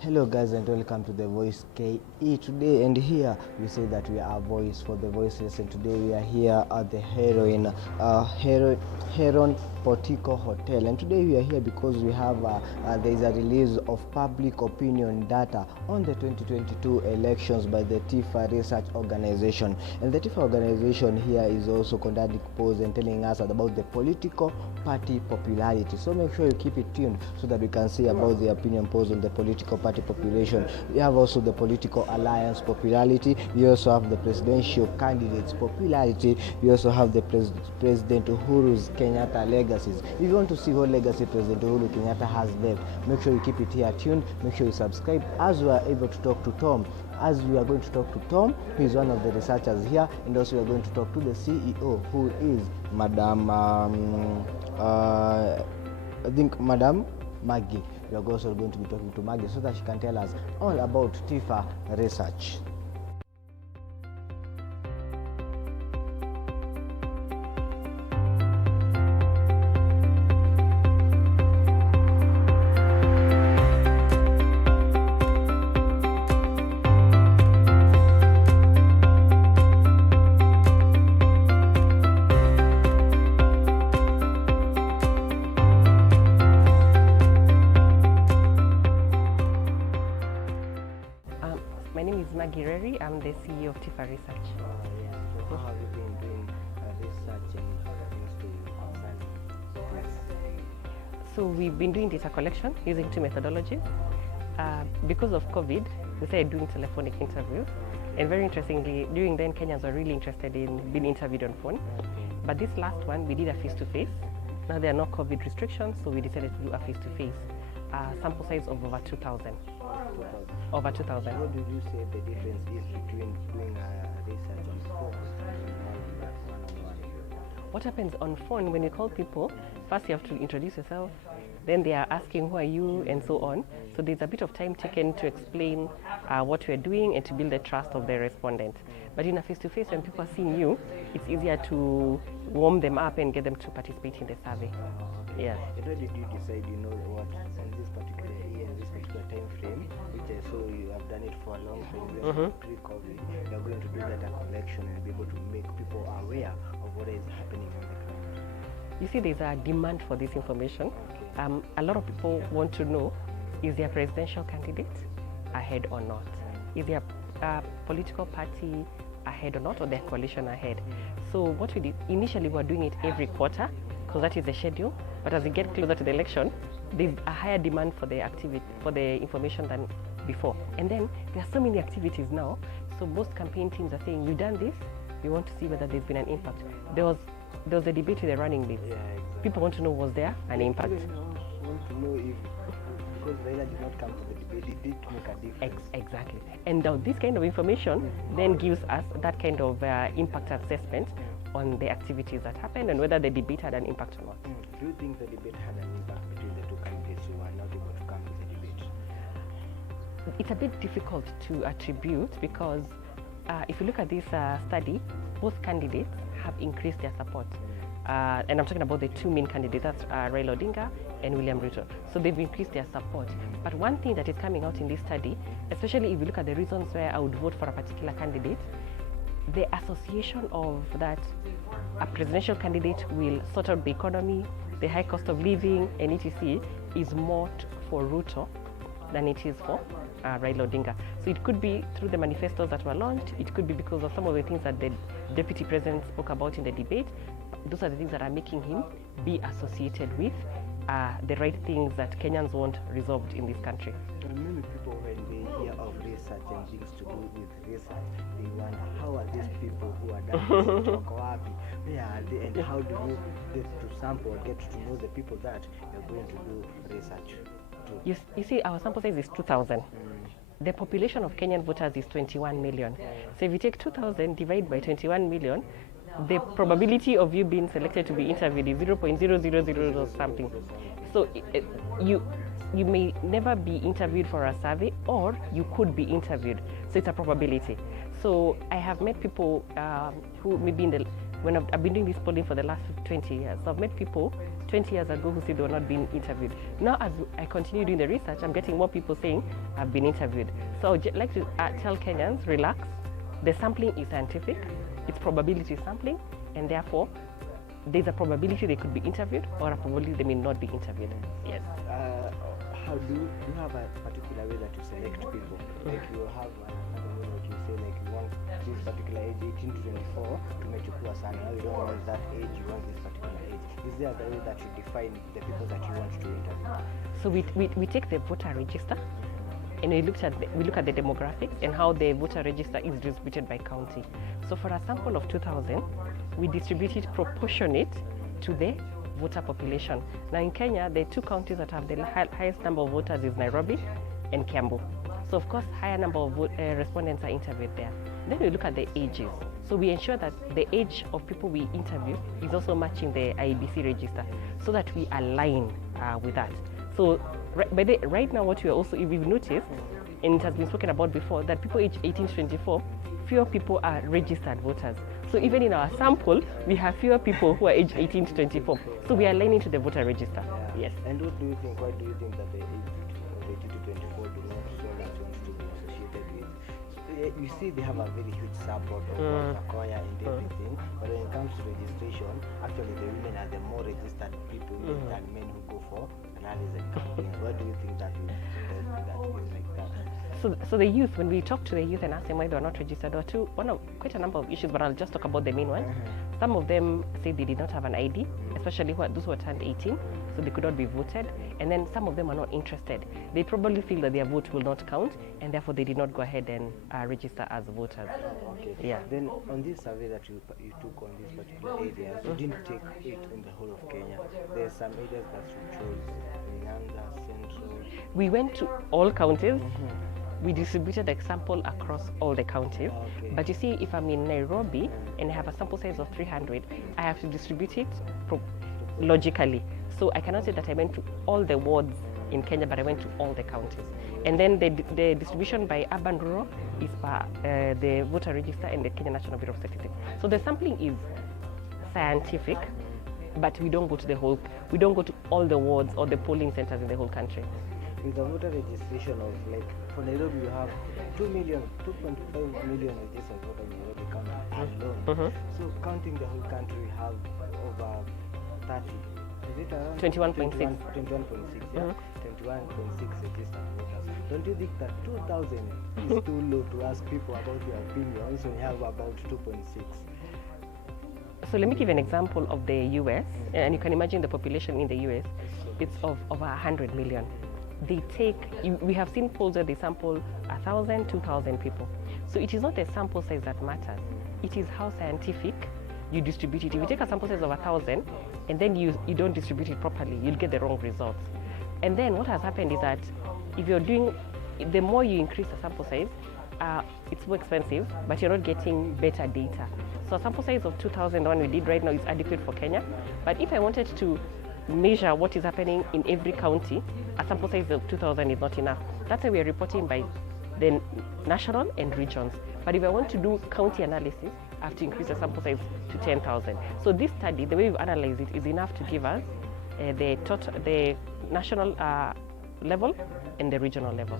Hello guys and welcome to the Voice KE. Today and here we say that we are voice for the voiceless, and today we are here at the Heron Portico Hotel, and today we are here because we have there is a release of public opinion data on the 2022 elections by the Tifa research organization, and the Tifa organization here is also conducting polls and telling us about the political party popularity. So make sure you keep it tuned so that we can see about the opinion polls on the political party population. We have also the political alliance popularity. We also have the presidential candidates popularity. We also have the President Uhuru's Kenyatta legacies. If you want to see what legacy President Uhuru Kenyatta has left, make sure you keep it here tuned. Make sure you subscribe as we are able to talk to Tom. As we are going to talk to Tom, who is one of the researchers here, and also we are going to talk to the CEO, who is Madam Madam Maggie. We are also going to be talking to Maggie so that she can tell us all about Tifa research. My name is Maggie. I'm the CEO of Tifa Research. So how have you been doing research and things to concern? So we've been doing data collection using two methodologies. Because of COVID, we started doing telephonic interviews. And very interestingly, during then Kenyans were really interested in being interviewed on phone. But this last one, we did a face-to-face. Now there are no COVID restrictions, so we decided to do a face-to-face. Sample size of over 2,000. Over 2,000. What did you say the difference is between doing research on phone and one-on-one? What happens on phone when you call people? First you have to introduce yourself, then they are asking who are you and so on. So there's a bit of time taken to explain what we're doing and to build the trust of the respondent. But in a face-to-face, when people are seeing you, it's easier to warm them up and get them to participate in the survey. Okay. Yeah. And why did you decide, what on this particular year, this particular time frame, which I saw you have done it for a long time, pre-COVID, you're going to do data collection and be able to make people aware of what is happening on the ground? You see, there's a demand for this information. Okay. A lot of people want to know, is their presidential candidate ahead or not? Is their political party ahead or not, or their coalition ahead? So what we did, initially we were doing it every quarter, because that is the schedule. But as we get closer to the election, there's a higher demand for the activity, for the information than before. And then there are so many activities now. So most campaign teams are saying, we've done this, we want to see whether there's been an impact. There was a debate with the running mates. Yeah, exactly. People want to know, was there an impact? I want to know if, because Raila did not come to the debate, it did make a difference. Exactly. And this kind of information then gives us that kind of impact assessment on the activities that happened and whether the debate had an impact or not. Do you think the debate had an impact between the two candidates who are not able to come to the debate? It's a bit difficult to attribute because if you look at this study, both candidates have increased their support. And I'm talking about the two main candidates, that's Raila Odinga and William Ruto. So they've increased their support. But one thing that is coming out in this study, especially if you look at the reasons where I would vote for a particular candidate, the association of that a presidential candidate will sort out the economy, the high cost of living, and etc. is more for Ruto than it is for Raila Odinga. So it could be through the manifestos that were launched, it could be because of some of the things that the deputy president spoke about in the debate. Those are the things that are making him be associated with the right things that Kenyans want resolved in this country. And many people, when they hear of research and things to do with research, they wonder, how are these people who are done research, where are they, and how do you get to sample, get to know the people that you're going to do research to? You see, our sample size is 2,000. The population of Kenyan voters is 21 million. So if you take 2,000 divided by 21 million, the probability of you being selected to be interviewed is 0.000 or something. So you may never be interviewed for a survey, or you could be interviewed. So it's a probability. So I have met people who maybe when I've been doing this polling for the last 20 years, so I've met people 20 years ago who said they were not being interviewed. Now, as I continue doing the research, I'm getting more people saying I've been interviewed. So I'd like to tell Kenyans, relax. The sampling is scientific. It's probability sampling, and therefore, there's a probability they could be interviewed or a probability they may not be interviewed. Yes. How do you have a particular way that you select people? Like you have like you say, like you want this particular age, 18 to 24, to make you poor son. Now you don't want that age, you want this particular age. Is there a way that you define the people that you want to interview? So we take the voter register, and we look at the demographics and how the voter register is distributed by county. So for a sample of 2,000, we distribute it proportionate to the voter population. Now in Kenya, the two counties that have the highest number of voters is Nairobi and Kiambu. So of course, higher number of respondents are interviewed there. Then we look at the ages. So we ensure that the age of people we interview is also matching the IEBC register, so that we align with that. So right now, what we are also, if we've noticed, and it has been spoken about before, that people aged 18 to 24, fewer people are registered voters. So even in our sample, we have fewer people who are aged 18 to 24. So we are aligning to the voter register. Yes. And what do you think? Why do you think that the age of 18 to 24 do not so much want to be associated with? You see, they have a very huge support of Sequoia and everything, but when it comes to registration, actually the women are the more registered people than men who go for rallies and campaigns. Why do you think that is like that? So the youth, when we talk to the youth and ask them why they are not registered, there are quite a number of issues, but I'll just talk about the main ones. Some of them say they did not have an ID, especially those who are turned 18, so they could not be voted. And then some of them are not interested. They probably feel that their vote will not count, and therefore they did not go ahead and register as voters. Okay. Yeah. Then on this survey that you took on these particular areas, you didn't take it in the whole of Kenya. There's some areas that you chose, Nyanza, Central. We went to all counties. We distributed a sample across all the counties. Okay. But you see, if I'm in Nairobi and I have a sample size of 300, I have to distribute it logically. So I cannot say that I went to all the wards in Kenya, but I went to all the counties. And then the distribution by urban rural is by the voter register and the Kenya National Bureau of Statistics. So the sampling is scientific, but we don't go to all the wards or the polling centers in the whole country. With the voter registration of, like, for Nairobi you have 2.5 million registered voters in Nairobi County alone. So counting the whole country, we have over 30. Is it around 21.6? 21.6, yeah? 21.6 registered voters. Don't you think that 2,000 is too low to ask people about your opinions when you have about 2.6? So let me give an example of the US, and you can imagine the population in the US. It's of over 100 million. We have seen polls where they sample 1,000, 2,000 people. So it is not the sample size that matters. It is how scientific you distribute it. If you take a sample size of 1,000 and then you don't distribute it properly, you'll get the wrong results. And then what has happened is that the more you increase the sample size, it's more expensive, but you're not getting better data. So a sample size of 2,000, the one we did right now, is adequate for Kenya. But if I wanted to measure what is happening in every county, a sample size of 2,000 is not enough. That's why we are reporting by the national and regions. But if I want to do county analysis, I have to increase the sample size to 10,000. So this study, the way we've analyzed it, is enough to give us the national level and the regional level.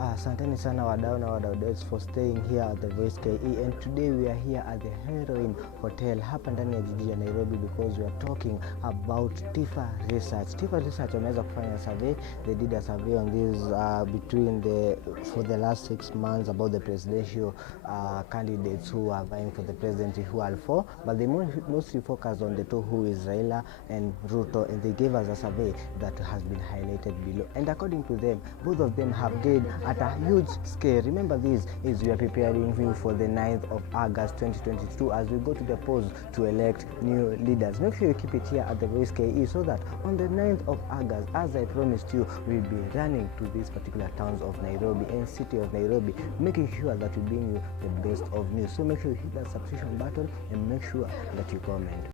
Asanteni sana wadau na wadaudes for staying here at the Voice KE, and today we are here at the Heroin Hotel hapa ndani ya jiji la Nairobi because we are talking about Tifa Research. Tifa Research wameweza kufanya survey. They did a survey on this for the last 6 months about the presidential candidates who are vying for the presidency, who are 4, but they mostly focused on the two, who is Raila and Ruto, and they gave us a survey that has been highlighted below. And according to them, both of them have gained at a huge scale. Remember, this is we are preparing you for the 9th of August 2022 as we go to the polls to elect new leaders. Make sure you keep it here at the Voice KE so that on the 9th of August, as I promised you, we'll be running to these particular towns of Nairobi and city of Nairobi, making sure that we bring you the best of news. So make sure you hit that subscription button and make sure that you comment.